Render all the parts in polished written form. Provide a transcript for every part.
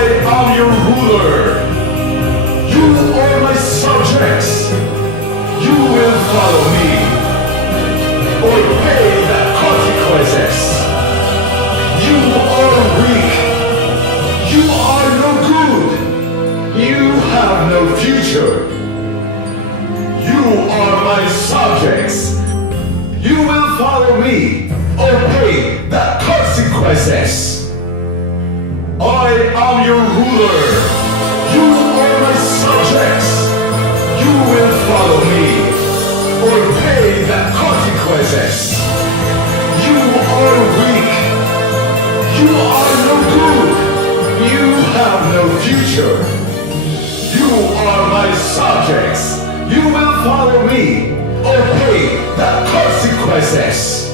am your ruler. You are my subjects. You will follow me or pay the consequences. You are weak. You are no good. You have no future. You are my subjects. You will follow me or pay the consequences. I am your ruler. You are my subjects. You will follow me or pay the consequences. You are weak. You are no good. You have no future. You are my subjects. You will follow me or pay the consequences.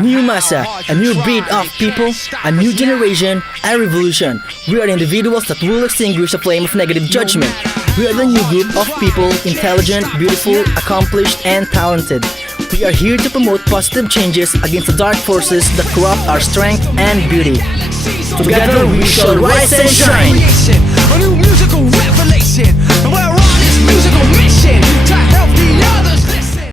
New Masa, a new breed of people, a new generation, a revolution. We are individuals that will extinguish the flame of negative judgment. We are the new group of people, intelligent, beautiful, accomplished, and talented. We are here to promote positive changes against the dark forces that corrupt our strength and beauty. Together we shall rise and shine. A new musical revelation, and we're on this musical mission to help the